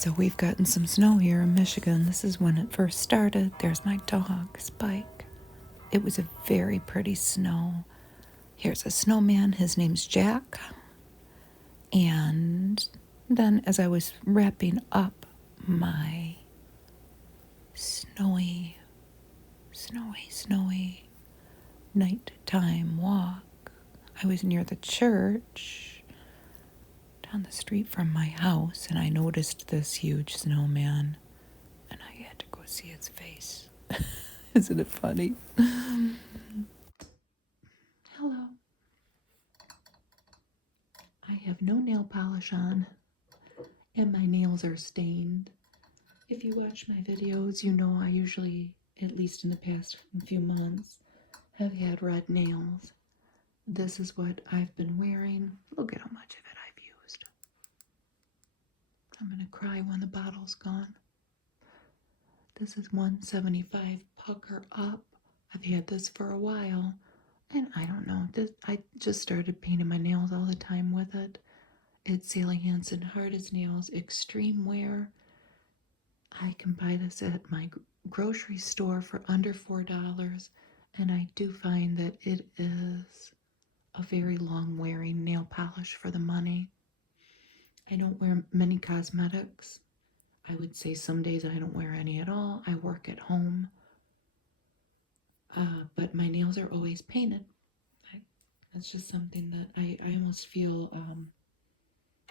So we've gotten some snow here in Michigan. This is when it first started. There's my dog, Spike. It was a very pretty snow. Here's a snowman. His name's Jack. And then as I was wrapping up my snowy nighttime walk, I was near the church down the street from my house, and I noticed this huge snowman, and I had to go see its face. Isn't it funny? Hello. I have no nail polish on, and my nails are stained. If you watch my videos, you know I usually, at least in the past few months, have had red nails. This is what I've been wearing. Look at how much of it I've used. I'm going to cry when the bottle's gone. This is 175 Pucker Up. I've had this for a while, and I don't know. I just started painting my nails all the time with it. It's Sally Hansen Hard as Nails Extreme Wear. I can buy this at my grocery store for under $4, and I do find that it is a very long wearing nail polish for the money. I don't wear many cosmetics. I would say some days I don't wear any at all. I work at home. But my nails are always painted. That's just something that I almost feel,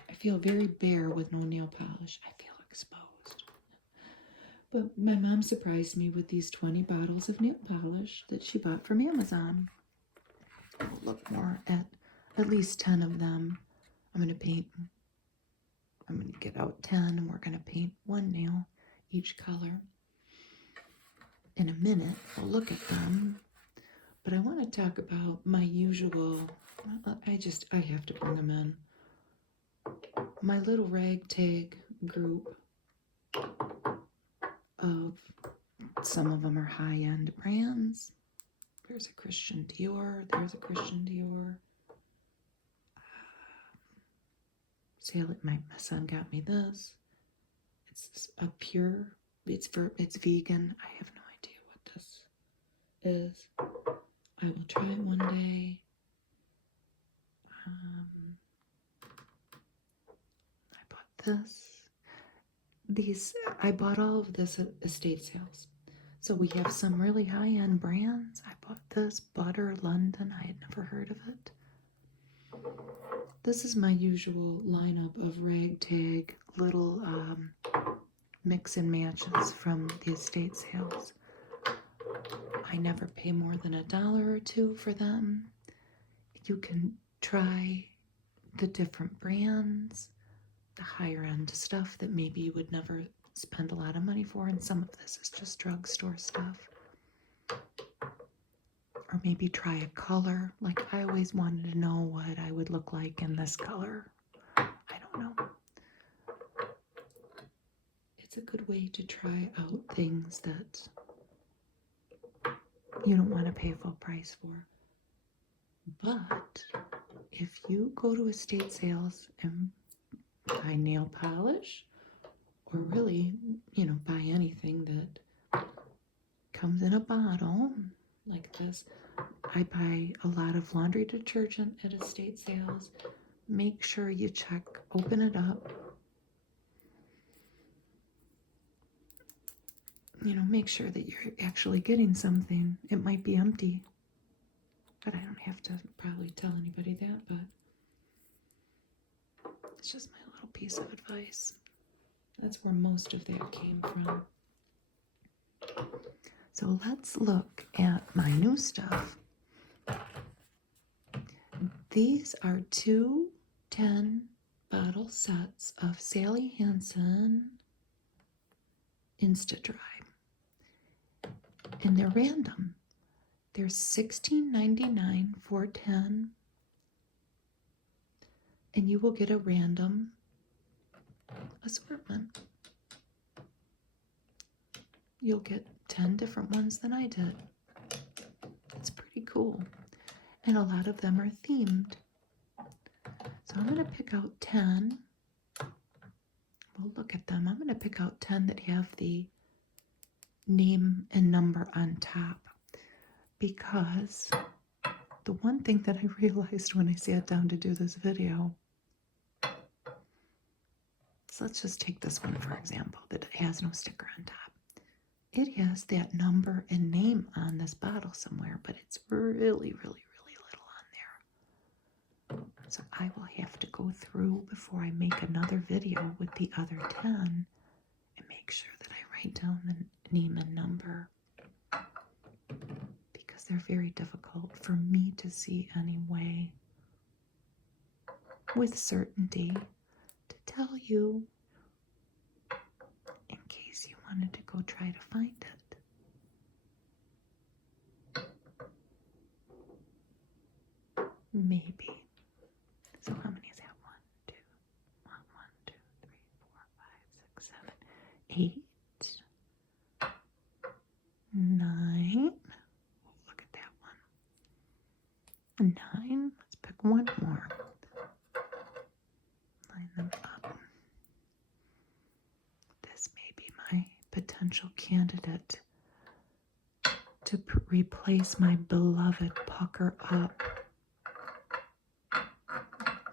I feel very bare with no nail polish. I feel exposed. But my mom surprised me with these 20 bottles of nail polish that she bought from Amazon. We'll look more at least 10 of them. I'm going to get out 10, and we're going to paint one nail each color. In a minute, we'll look at them. But I want to talk about my usual, I have to bring them in. My little ragtag group of, some of them are high-end brands. There's a Christian Dior. Sally, my son got me this. It's it's vegan. I have no idea what this is. I will try it one day. I bought this. I bought all of this at estate sales. So we have some really high-end brands. I bought this, Butter London. I had never heard of it. This is my usual lineup of ragtag little mix and matches from the estate sales. I never pay more than $1 or $2 for them. You can try the different brands, the higher end stuff that maybe you would never spend a lot of money for, and some of this is just drugstore stuff. Or maybe try a color. Like, I always wanted to know what I would look like in this color. I don't know. It's a good way to try out things that you don't want to pay full price for. But if you go to estate sales and buy nail polish, or really, buy anything that comes in a bottle like this. I buy a lot of laundry detergent at estate sales. Make sure you check, open it up. Make sure that you're actually getting something. It might be empty, but I don't have to probably tell anybody that, but it's just my little piece of advice. That's where most of that came from. So let's look at my new stuff. These are 2 10-bottle sets of Sally Hansen Insta Dry. And they're random. They're $16.99 for 10. And you will get a random assortment. You'll get 10 different ones than I did. It's pretty cool. And a lot of them are themed. So I'm going to pick out 10. We'll will look at them. I'm going to pick out 10 that have the name and number on top, because the one thing that I realized when I sat down to do this video, so let's just take this one for example that has no sticker on top. It has that number and name on this bottle somewhere, but it's really, really, really little on there. So I will have to go through before I make another video with the other 10 and make sure that I write down the name and number, because they're very difficult for me to see anyway with certainty to tell you in case you wanted to go try to find it. Maybe. So how many is that? 1, 2, 1, 2, 3, 4, 5, 6, 7, 8, 9. Look at that one. 9. Let's pick one more. Line them up. This may be my potential candidate to replace my beloved Pucker Up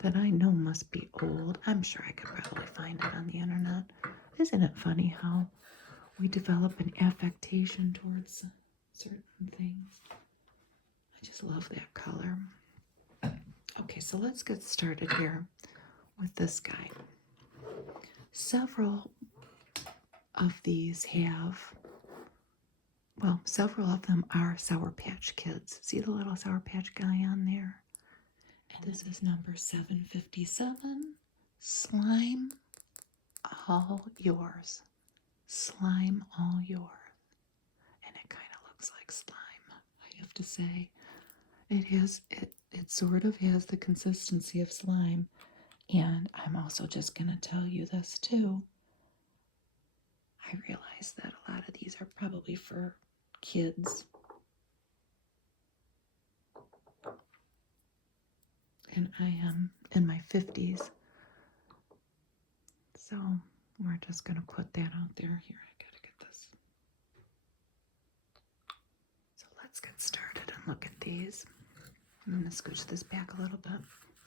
that I know must be old. I'm sure I could probably find it on the internet. Isn't it funny how we develop an affectation towards certain things? I just love that color. Okay, so let's get started here with this guy. Several of these have, well, several of them are Sour Patch Kids. See the little Sour Patch guy on there? And this is number 757, Slime All Yours. Slime All Yours. And it kind of looks like slime, I have to say. It sort of has the consistency of slime. And I'm also just going to tell you this too. I realize that a lot of these are probably for kids. And I am in my 50s. So we're just going to put that out there. Here, I got to get this. So let's get started and look at these. I'm going to scooch this back a little bit.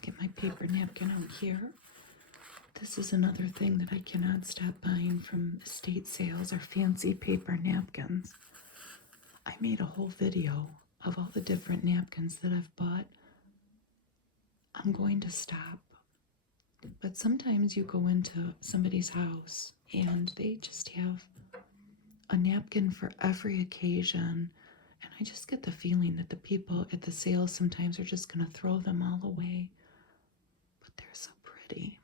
Get my paper napkin out here. This is another thing that I cannot stop buying from estate sales, are fancy paper napkins. I made a whole video of all the different napkins that I've bought. I'm going to stop. But sometimes you go into somebody's house and they just have a napkin for every occasion. And I just get the feeling that the people at the sales sometimes are just going to throw them all away. But they're so pretty.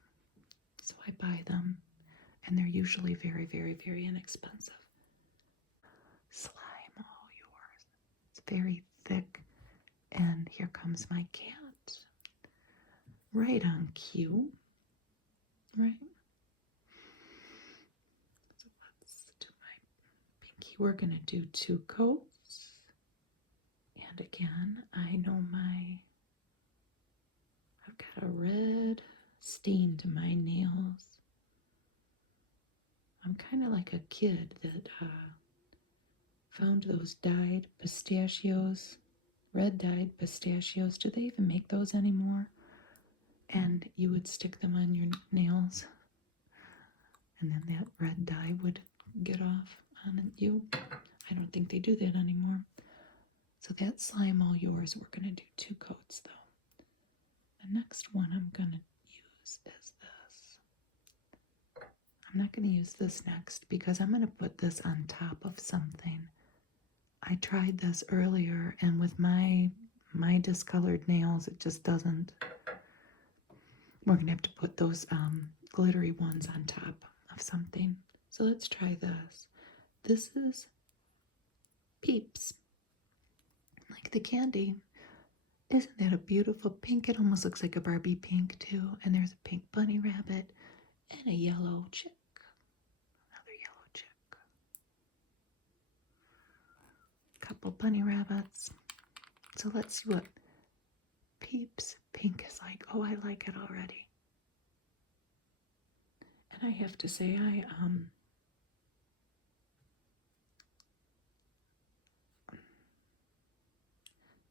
So I buy them. And they're usually very, very, very inexpensive. Slime All Yours. It's very thick. And here comes my cat. Right on cue. Right? So let's do my pinky. We're going to do 2 coats. And again, I know I've got a red stain to my nails. I'm kind of like a kid that found those dyed pistachios, red dyed pistachios. Do they even make those anymore? And you would stick them on your nails, and then that red dye would get off on you. I don't think they do that anymore. So that Slime All Yours, we're going to do 2 coats though. The next one I'm going to use is this. I'm not going to use this next because I'm going to put this on top of something. I tried this earlier, and with my discolored nails, it just doesn't. We're going to have to put those glittery ones on top of something. So let's try this. This is Peeps. Like the candy. Isn't that a beautiful pink? It almost looks like a Barbie pink too. And there's a pink bunny rabbit and a yellow chick. Another yellow chick. Couple bunny rabbits. So let's see what Peeps pink is like. Oh, I like it already. And I have to say,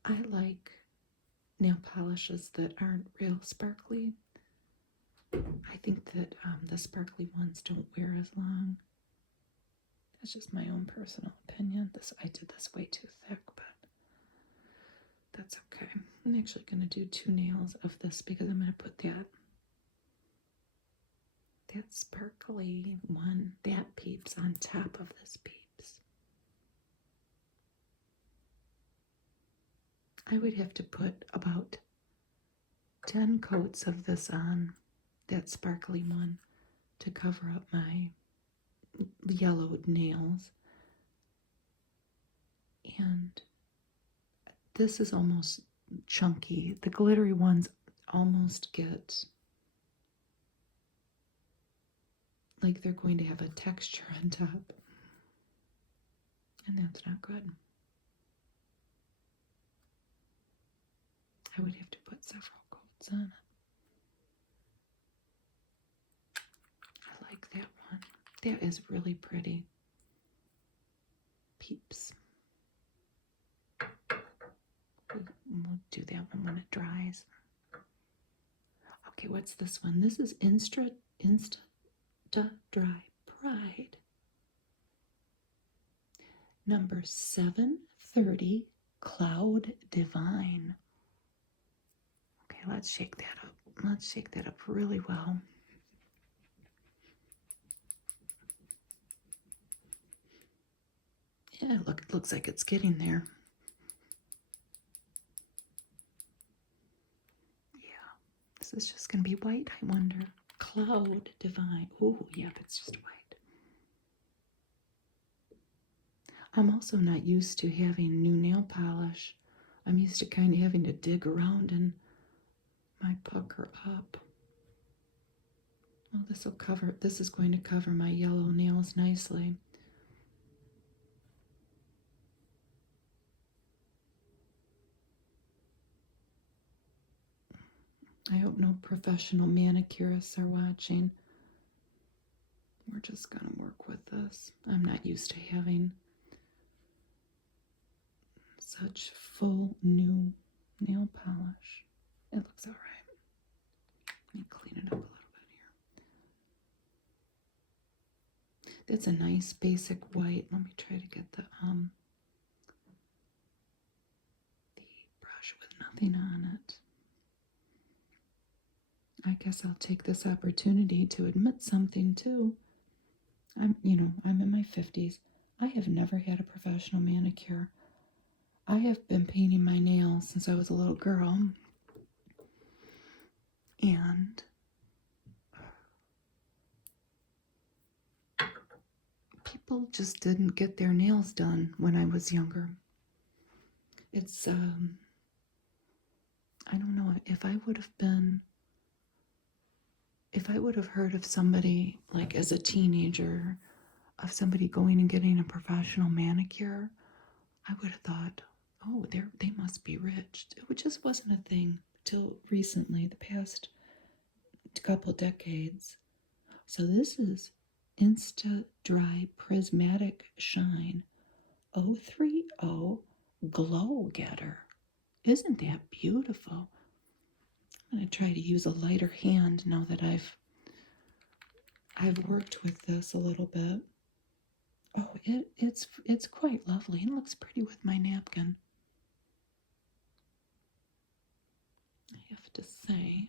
I like nail polishes that aren't real sparkly. I think that the sparkly ones don't wear as long. That's just my own personal opinion. I did this way too thick, but that's okay. I'm actually going to do 2 nails of this because I'm going to put that sparkly one, that Peeps, on top of this Peeps. I would have to put about 10 coats of this on, that sparkly one, to cover up my yellowed nails. And this is almost chunky. The glittery ones almost get like they're going to have a texture on top. And that's not good. I would have to put several coats on it. I like that one. That is really pretty. Peeps. We'll do that one when it dries. Okay, what's this one? This is Insta Dry Pride. Number 730, Cloud Divine. Okay, let's shake that up. Let's shake that up really well. Yeah, look, it looks like it's getting there. Yeah, this is just going to be white, I wonder. Cloud Divine. Oh, yeah, it's just white. I'm also not used to having new nail polish. I'm used to kind of having to dig around in my pucker up. Well, this is going to cover my yellow nails nicely. I hope no professional manicurists are watching. We're just going to work with this. I'm not used to having such full new nail polish. It looks all right. Let me clean it up a little bit here. That's a nice basic white. Let me try to get the brush with nothing on it. I guess I'll take this opportunity to admit something too. I'm in my 50s. I have never had a professional manicure. I have been painting my nails since I was a little girl. And people just didn't get their nails done when I was younger. It's, I don't know, if I would have heard of somebody, like as a teenager, of somebody going and getting a professional manicure, I would have thought, oh, they must be rich. It just wasn't a thing till recently, the past couple decades. So this is Insta Dry Prismatic Shine 030 Glow Getter. Isn't that beautiful? I'm going to try to use a lighter hand now that I've worked with this a little bit. Oh, it's quite lovely. It looks pretty with my napkin. I have to say,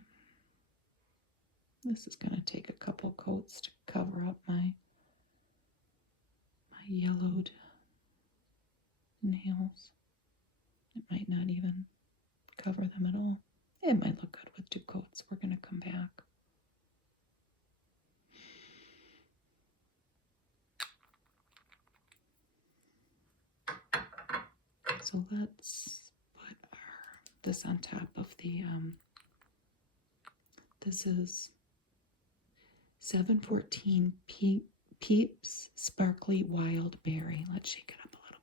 this is going to take a couple coats to cover up my yellowed nails. It might not even cover them at all. It might look good with 2 coats. We're going to come back. So let's put this on top of the, this is 714 Peeps Sparkly Wild Berry. Let's shake it up a little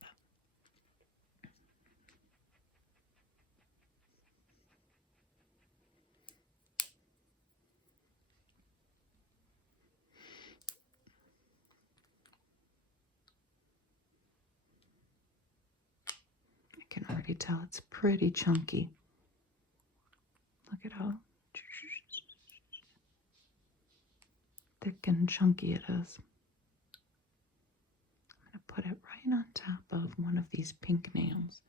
can already tell it's pretty chunky. Look at how thick and chunky it is. I'm going to put it right on top of one of these pink nails.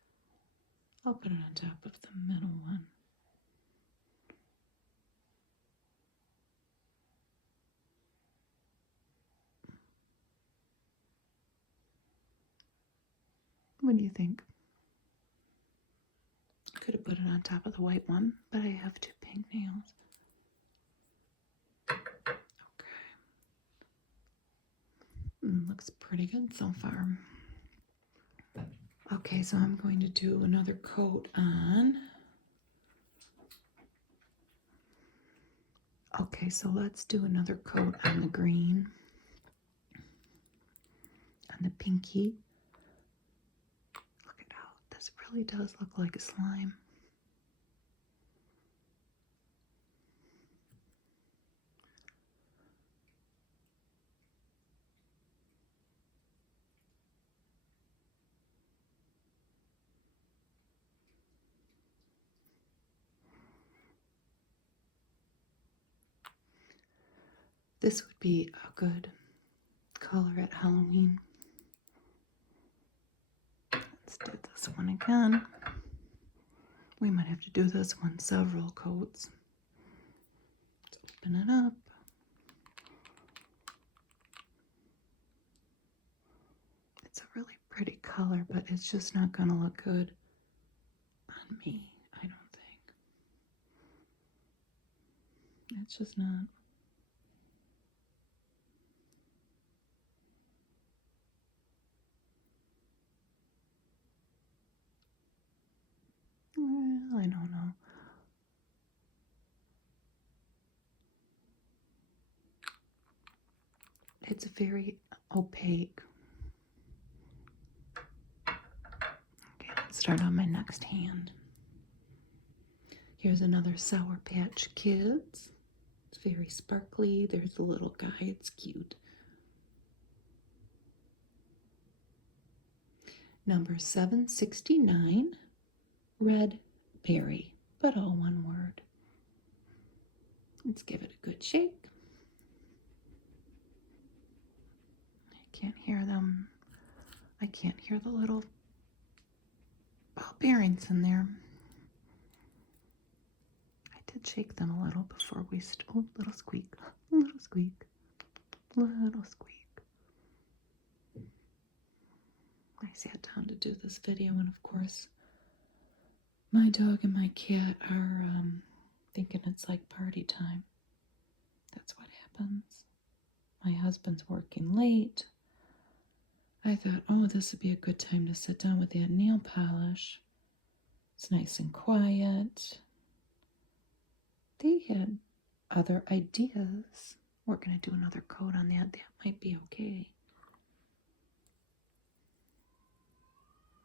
I'll put it on top of the middle one. What do you think? Could have put it on top of the white one, but I have two pink nails. Okay. Looks pretty good so far. Okay, so I'm going to do another coat on. Okay, so let's do another coat on the green, on the pinky. Look at how this really does look like a slime. This would be a good color at Halloween. Let's do this one again. We might have to do this one several coats. Let's open it up. It's a really pretty color, but it's just not going to look good on me, I don't think. It's just not. Well, I don't know. It's very opaque. Okay, let's start on my next hand. Here's another Sour Patch Kids. It's very sparkly. There's a little guy. It's cute. Number 769, Red Berry, but all one word. Let's give it a good shake. I can't hear them. I can't hear the little ball bearings in there. I did shake them a little before we oh, little squeak, little squeak, little squeak. I sat down to do this video, and of course, my dog and my cat are thinking it's like party time. That's what happens. My husband's working late. I thought, oh, this would be a good time to sit down with that nail polish. It's nice and quiet. They had other ideas. We're going to do another coat on that. That might be okay.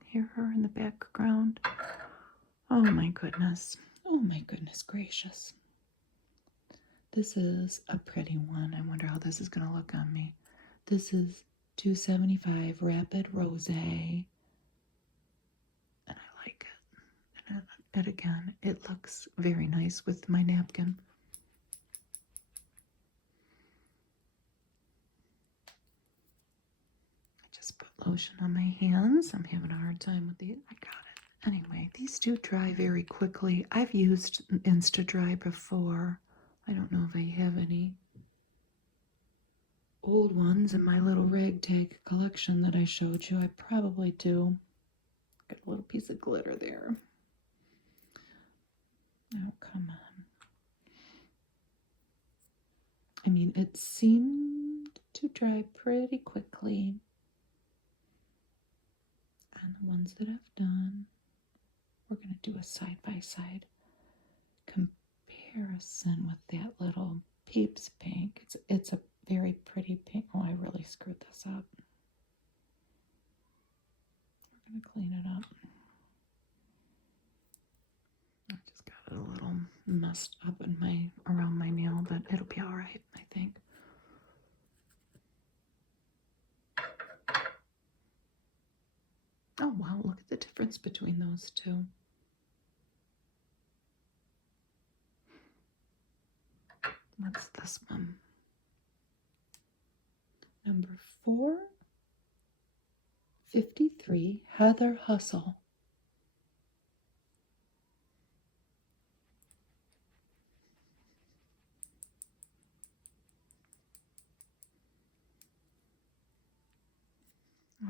Hear her in the background? Oh my goodness. Oh my goodness gracious. This is a pretty one. I wonder how this is going to look on me. This is 275 Rapid Rose. And I like it. And again, it looks very nice with my napkin. I just put lotion on my hands. I'm having a hard time with these. I got it. Anyway, these do dry very quickly. I've used Insta Dry before. I don't know if I have any old ones in my little ragtag collection that I showed you. I probably do. Got a little piece of glitter there. Oh, come on. I mean, it seemed to dry pretty quickly on the ones that I've done. We're going to do a side-by-side comparison with that little Peeps pink. It's a very pretty pink. Oh, I really screwed this up. We're going to clean it up. I just got it a little messed up in around my nail, but it'll be all right, I think. Oh, wow, look at the difference between those two. What's this one? Number 453, Heather Hustle.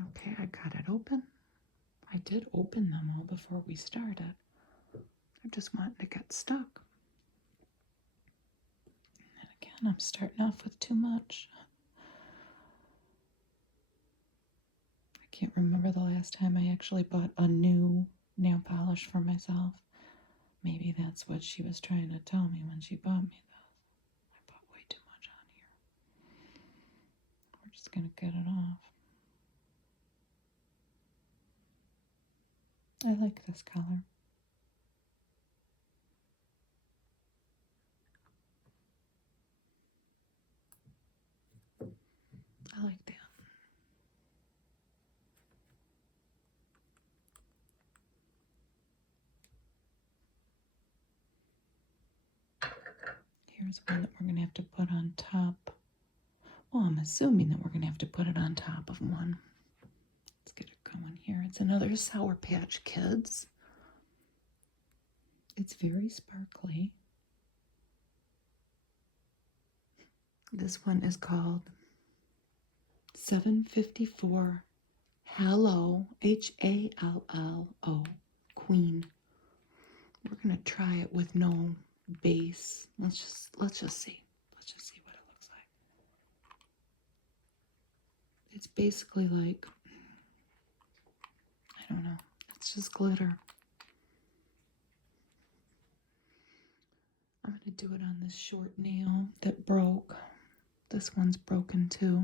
Okay, I got it open. I did open them all before we started. I just wanted to get stuck. And again, I'm starting off with too much. I can't remember the last time I actually bought a new nail polish for myself. Maybe that's what she was trying to tell me when she bought me this. I bought way too much on here. We're just going to get it off. I like this color. I like that. Here's one that we're going to have to put on top. Well, I'm assuming that we're going to have to put it on top of one. Let's get it going here. It's another Sour Patch Kids. It's very sparkly. This one is called 754 Hallow, Hallo, Queen. We're gonna try it with no base. Let's just see. Let's just see what it looks like. It's basically like, I don't know. It's just glitter. I'm gonna do it on this short nail that broke. This one's broken too.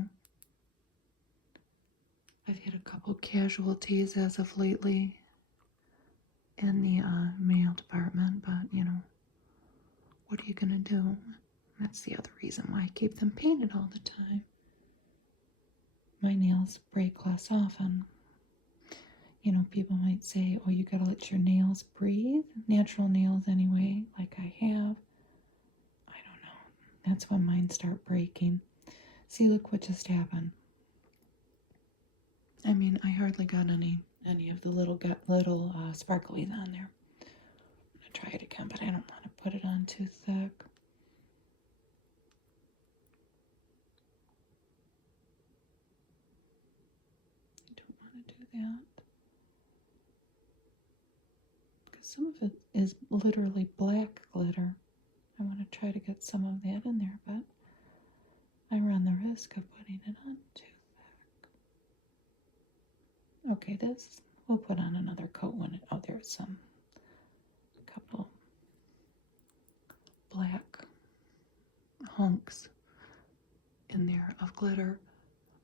I've had a couple casualties as of lately in the mail department, but you know, what are you gonna do? That's the other reason why I keep them painted all the time. My nails break less often. You know, people might say, oh, you gotta let your nails breathe. Natural nails anyway, like I have. I don't know. That's when mine start breaking. See, look what just happened. I mean, I hardly got any of the little sparklies on there. I'm gonna try it again, but I don't want to put it on too thick. I don't want to do that because some of it is literally black glitter. I want to try to get some of that in there, but I run the risk of putting it on too thick. Okay, this we'll put on another coat when it. Oh, there's a couple black hunks in there of glitter.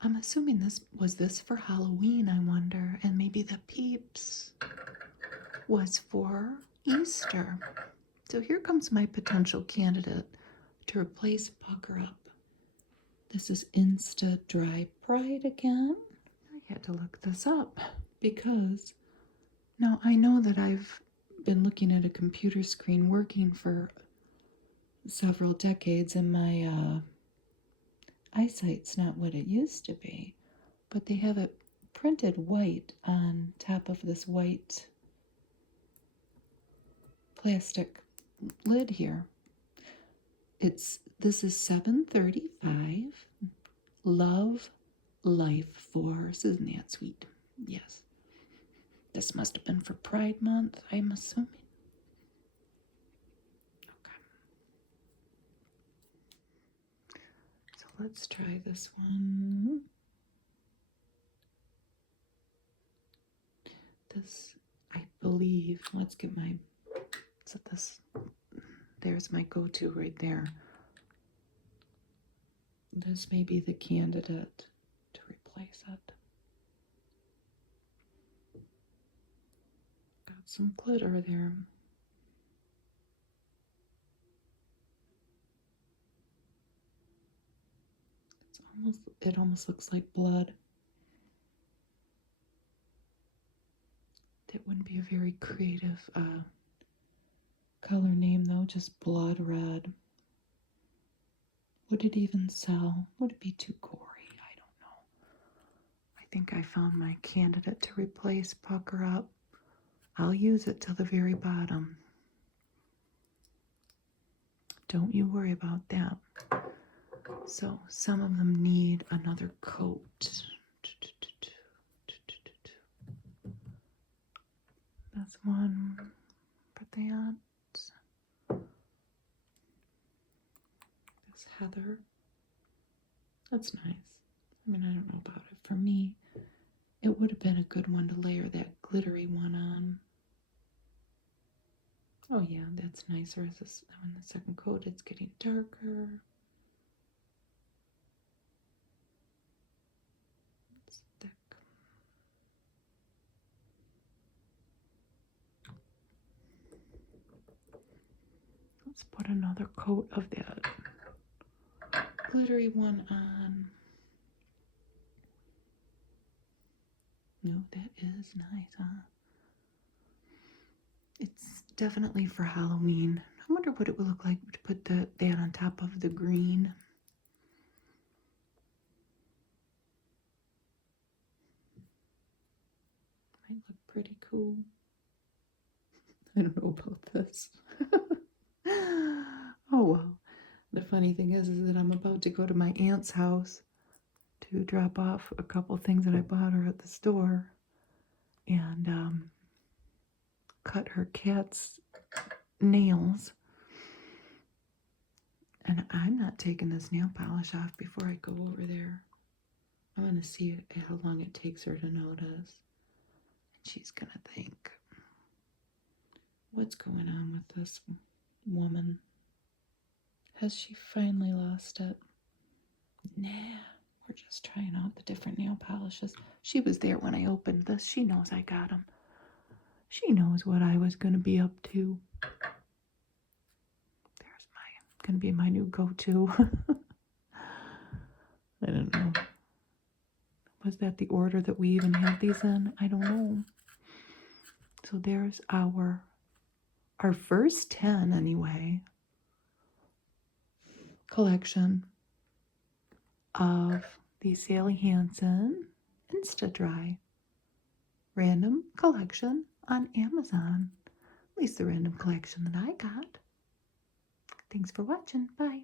I'm assuming this was for Halloween, I wonder, and maybe the Peeps was for Easter. So here comes my potential candidate to replace Pucker Up. This is Insta Dry Pride again. I had to look this up because now I know that I've been looking at a computer screen working for several decades and my eyesight's not what it used to be, but they have it printed white on top of this white plastic lid here. This is 735 Love Life Force. Isn't that sweet? Yes. This must have been for Pride Month, I'm assuming. Okay. So let's try this one. This, I believe, let's get my, set this, there's my go-to right there. This may be the candidate to replace it. Got some glitter there. It almost looks like blood. That wouldn't be a very creative color name, though. Just blood red. Would it even sell? Would it be too gory? I don't know. I think I found my candidate to replace Pucker Up. I'll use it till the very bottom. Don't you worry about that. So some of them need another coat. That's one for that. This Heather. That's nice. I mean, I don't know about it. For me, it would have been a good one to layer that glittery one on. Oh yeah, that's nicer. As this, on the second coat, it's getting darker. It's thick. Let's put another coat of that glittery one on. No, that is nice, huh? It's definitely for Halloween. I wonder what it would look like to put that on top of the green. Might look pretty cool. I don't know about this. Oh well. The funny thing is that I'm about to go to my aunt's house to drop off a couple things that I bought her at the store and cut her cat's nails. And I'm not taking this nail polish off before I go over there. I want to see how long it takes her to notice. And she's going to think, what's going on with this woman? Has she finally lost it? Nah, we're just trying out the different nail polishes. She was there when I opened this. She knows I got them. She knows what I was going to be up to. There's going to be my new go-to. I don't know. Was that the order that we even have these in? I don't know. So there's our first 10 anyway collection of the Sally Hansen Insta Dry random collection on Amazon. At least the random collection that I got. Thanks for watching. Bye.